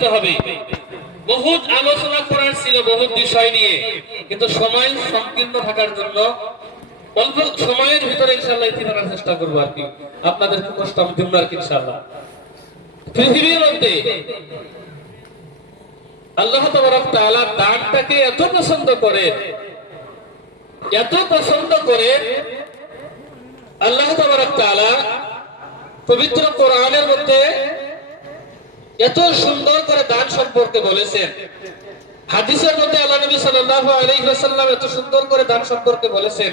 করতে হবে। বহুত আলোচনা করার ছিল বহুত বিষয় নিয়ে, কিন্তু সময় সংকীর্ণ থাকার জন্য অল্প সময়ের ভিতরে ইনশাআল্লাহ ইতিবারের চেষ্টা করবো আর কি। আপনাদেরকে কষ্ট আমি দিব আর কি ইনশাআল্লাহ। পৃথিবীর মধ্যে আল্লাহ তাবারক তাআলা দানটাকে এত পছন্দ করে, এত পছন্দ করে আল্লাহ তাবারক তাআলা পবিত্র কোরআনের মধ্যে এত সুন্দর করে দান সম্পর্কে বলেছেন। হাদিসের মধ্যে আল্লাহ নবী সাল্লাল্লাহু আলাইহি ওয়াসাল্লাম এত সুন্দর করে দান সম্পর্কে বলেছেন।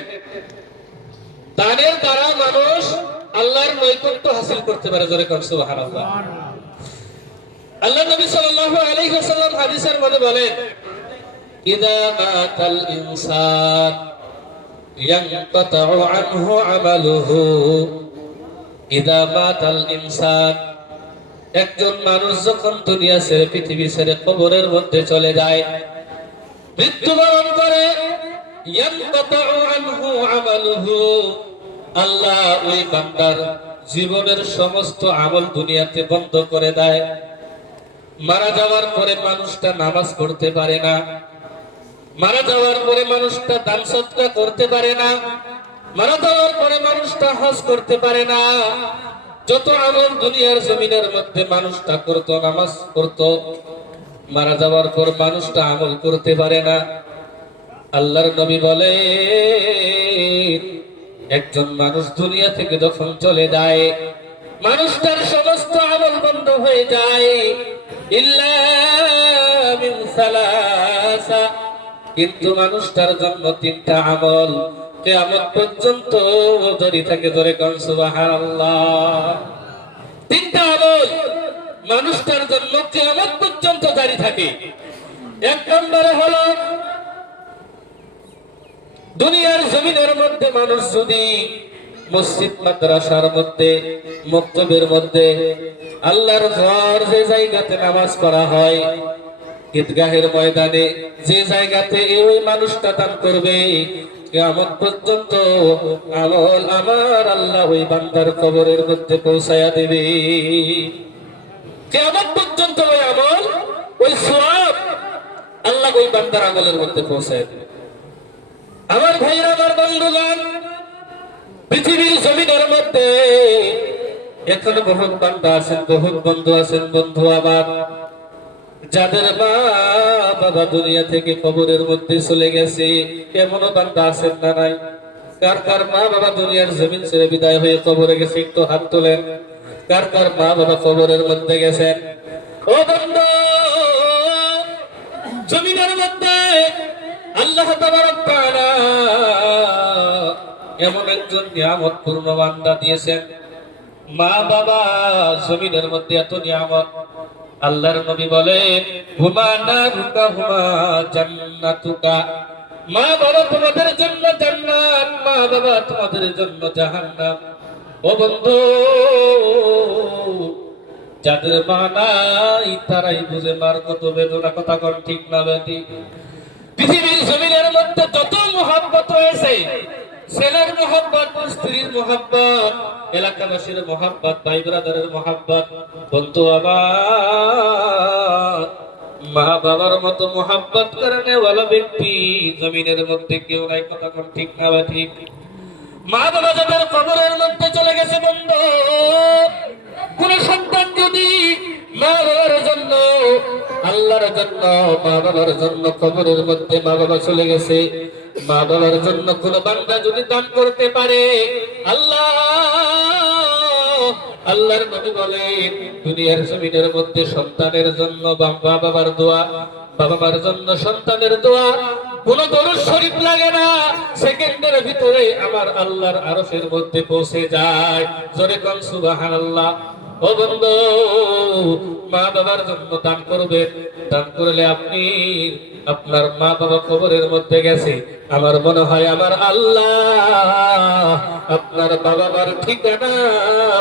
দানের দ্বারা মানুষ আল্লাহর নৈকট্য হাসিল করতে পারে। জোরে কোন সুবহানাল্লাহ। আল্লাহ নবী সাল্লাল্লাহু আলাইহি ওয়াসাল্লাম হাদিসের মধ্যে বলেন, ইদা মাতাল ইনসান ইয়ানকাতাউ আনহু আমালুহু। ইদা মাতাল ইনসান, একজন মানুষ যখন দুনিয়া ছেড়ে পৃথিবী ছেড়ে কবরের মধ্যে চলে যায়, মৃত্যুবরণ করে, ইয়ানকাতাউ আনহু আমালুহু, আল্লাহ ওই বান্দার জীবনের সমস্ত আমল দুনিয়াতে বন্ধ করে দেয়। মারা যাওয়ার পরে মানুষটা নামাজ পড়তে পারে না, মারা যাওয়ার পরে মানুষটা দান সদকা করতে পারে না, মারা যাওয়ার পরে মানুষটা হজ করতে পারে না। যত আমল দুনিয়ার জমিনের মধ্যে মানুষটা করত, নামাজ করত, মারা যাওয়ার পর মানুষটা আমল করতে পারে না। আল্লাহর নবী বলে, একজন মানুষ দুনিয়া থেকে যখন চলে যায়, মানুষটার সমস্ত আমল বন্ধ হয়ে যায়, ইল্লা মিন সালাসা, কিন্তু মানুষটার জন্য তিনটা আমল কিয়ামত পর্যন্ত জারি থাকে। ধরে কোন সুবহানাল্লাহ। তিনটা আমল মানুষটার জন্য কিয়ামত পর্যন্ত জারি থাকে। এক নম্বরে হলো, দুনিয়ার জমিনের মধ্যে মানুষ যদি মসজিদ মাদ্রাসার মধ্যে, মক্তবের মধ্যে, আল্লাহর ঘর যে জায়গাতে নামাজ পড়া হয়, ঈদগাহের ময়দানে যে জায়গাতে ওই মানুষটা দান করবে, কিয়ামত পর্যন্ত আমল আমার আল্লাহ ওই বান্দার কবরের মধ্যে পৌঁছায়া দেবে। কিয়ামত পর্যন্ত ওই আমল, ওই সওয়াব আল্লাহ ওই বান্দার আমলের মধ্যে পৌঁছায়া দেবে। আমার ভাইরা, আমার বন্ধুগণ, পৃথিবীর জমিনের মধ্যে এখনো বহুত বান্দা আছেন, বহুত বন্ধু আছেন, বন্ধু আমার, যাদের মা বাবা দুনিয়া থেকে কবরের মধ্যে চলে গেছে। এমনও বান্দা আছেন না নাই? কার কার মা বাবা দুনিয়ার জমিন ছেড়ে বিদায় হয়ে কবরে গেছে? একটু হাত তোলেন। কার কার মা বাবা কবরের মধ্যে গেছেন? ও বন্ধু, জমিনের মধ্যে আল্লাহ তাবারক তাআলা এমন একজন নিয়ামতপূর্ণ বান্দা দিয়েছেন। মা বাবা জমিনের মধ্যে এত নিয়ামত। আল্লাহর নবী বলেন, হুমা নারুকা হুমা জান্নাতুকা, মা বাবা তোমাদের জন্য জান্নাত, মা বাবা তোমাদের জন্য জাহান্নাম। ও বন্ধু, যাদের মা নাই তারাই বুঝে মার কত বেদনা। কথা কোন ঠিক না বেটি? পৃথিবীর জমিনের মধ্যে যত মুহাব্বত রয়েছে, ছেলের মুহাব্বত, স্ত্রীর মুহাব্বত, এলাকাবাসীর মুহাব্বত, ভাই ব্রাদারের মুহাব্বত, বন্ধু আমার, মা বাবার মতো মুহাব্বত করনে ওয়ালা ব্যক্তি জমিনের মধ্যে কেউ নাই। কথা কোন ঠিক না বা ঠিক? মা বাবা যাদের কবরের মধ্যে চলে গেছে, বন্ধু, কোন সন্তান যদি মা বাবার জন্য, আল্লাহর জন্য, মা বাবার জন্য কবরের মধ্যে মা বাবা চলে গেছে, মা বাবার জন্য কোন বান্দা যদি দান করতে পারে, আল্লাহর নবী বলেন, দুনিয়ার জমিনের মধ্যে সন্তানের জন্য বাবা বাবার দোয়া, বাবা মার জন্য সন্তানের দোয়া, কোন দরুদ শরীফ লাগে না, সেকেন্ডের ভিতরে আমার আল্লাহর আরশের মধ্যে পৌঁছে যায়। জোরে কোন সুবহানাল্লাহ। ও বন্ধু, মা বাবার জন্য দান করবেন। দান করলে আপনি, আপনার মা বাবা কবরের মধ্যে গেছে, আমার মনে হয় আমার আল্লাহ আপনার বাবা মার ঠিকানা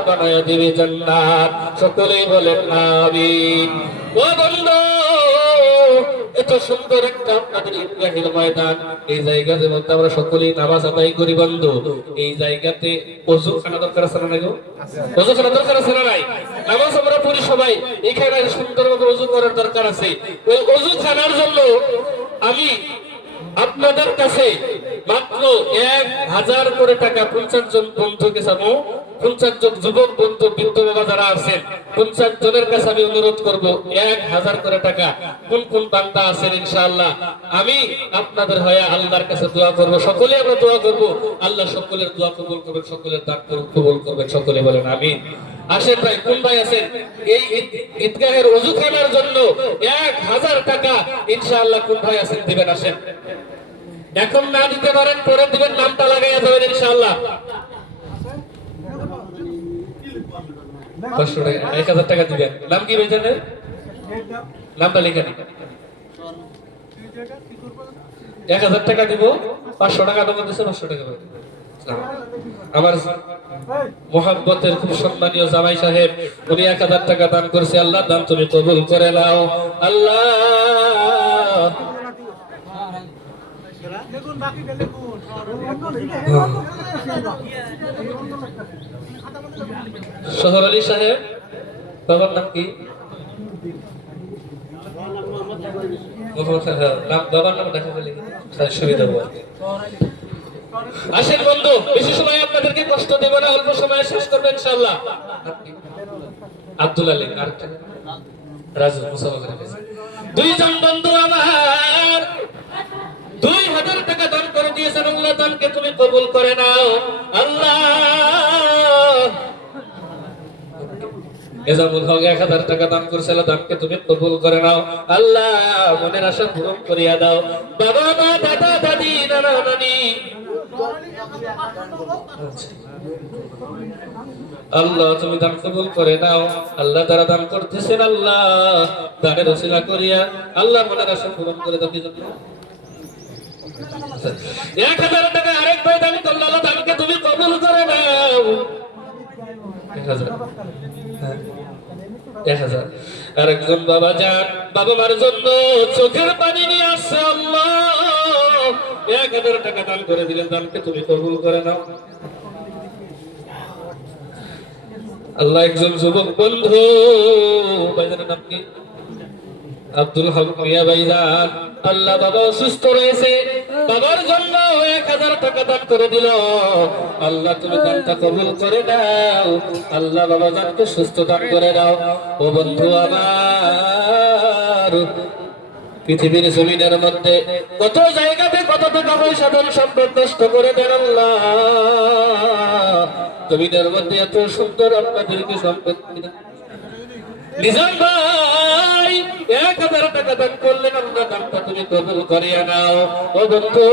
বানায় দিবে জান্নাত। সকলেই বলেন আমিন। ও বন্ধু, এত সুন্দর একটা আপনাদের ঈদগাহের ময়দান, এই জায়গাতে মধ্যে আমরা সকলেই নামাজ আদায় করি বন্ধু। এই জায়গাতে ওযুখানা দরকার আছে না গো? ওযুখানা দরকার আছে না নাই? নামাজ আমরা পড়ি সবাই, এখানে সুন্দরভাবে ওযু করার দরকার আছে। ওই ওযুখানার জন্য আমি আপনাদের কাছে মাত্র 1000 করে টাকা 50 জন বন্ধুকে চাবো। 50 জন যুবক বন্ধু বৃদ্ধ বাবা যারা আছেন 50 জনের কাছে আমি অনুরোধ করব 1000 করে টাকা। কোন কোন বান্দা আছেন ইনশাআল্লাহ আমি আপনাদের হয়ে আল্লাহর কাছে দোয়া করব। সকলে আমরা দোয়া করব, আল্লাহ সকলের দোয়া কবুল করবেন, সকলের দান কবুল করবেন। সকলে বলেন আমিন। আসেন ভাই, কোন ভাই আছেন এই ঈদগাহের ওযুখানার জন্য 1000 টাকা ইনশাআল্লাহ কোন ভাই আছেন দিবেন? আসেন, এখন না দিতে পারেন পরে দিবেন, নামটা লাগাইয়া যাবেন ইনশাআল্লাহ। 500 টাকা 1000 টাকা দিবেন। নাম কি ভাই জানেন? নামটা লিখে নিন। 1000 টাকা দিব, 500 টাকা নগদ দিছে, 500 টাকা পাবেন। আমার মোহাব্বতের খুব সম্মানীয় জামাই সাহেব উনি 1000 টাকা দান করেছে। আল্লাহ দান তুমি কবুল করে নাও আল্লাহ। শহর আলী সাহেব, বাবার নাম কি? বাবার নাম দেখা গেলে সুবিধা হবে। আসেন বন্ধু, বেশি সময় আপনাদেরকে কষ্ট দেব না, অল্প সময়ে শেষ করবেন ইনশাআল্লাহ। আব্দুল আলী আর রাজু মুসাফা দুইজন বন্ধু আমার 2000 টাকা দান করে দিয়েছেন। আল্লাহ দানকে তুমি কবুল করে নাও আল্লাহ। এজামুল হক 1000 টাকা দান করেছে, আল্লাহ দানকে তুমি কবুল করে নাও আল্লাহ। মনের আশা পূরণ করিয়া দাও। বাবা মা দাদা দাদি নানা নানি আল্লাহ তুমি দান কবুল করে নাও আল্লাহ। তারা দান করতেছেন আল্লাহ, দানের ওসিলা করিয়া আল্লাহ মনের আশা পূরণ করে দাও। 1000 টাকা আরেক ভাই দান করল, আল্লাহ দানকে তুমি কবুল করে নাও। 1000 আরেকজন বাবা যান, বাবা মার জন্য চোখের পানি নিয়ে আসছে আল্লাহ। 1000 টাকা দান করে দিলেন, দানকে তুমি কবুল করে নাও আল্লাহ। একজন যুবক বন্ধু, ভাইজানের নাম কি? আব্দুল হক মিয়া ভাইজান, আল্লাহ বাবা অসুস্থ রয়েছে, বাবার জন্য 1000 টাকা দান করে দিল। আল্লাহ তুমি দানটা কবুল করে দাও আল্লাহ। বাবা জানকে সুস্থ দান করে দাও। ও বন্ধু আমার, পৃথিবীর জমিনের মধ্যে কত জায়গাতে কত টাকা পয়সা ধন সম্পদ নষ্ট করে দেন আল্লাহ। জমিনের মধ্যে এত সুন্দর আপনাদেরকে সম্পদ নিজাম ভাই 1000 টাকা দান করলেন, আল্লাহ দানটা তুমি কবুল করিয়া নাও। ও বন্ধু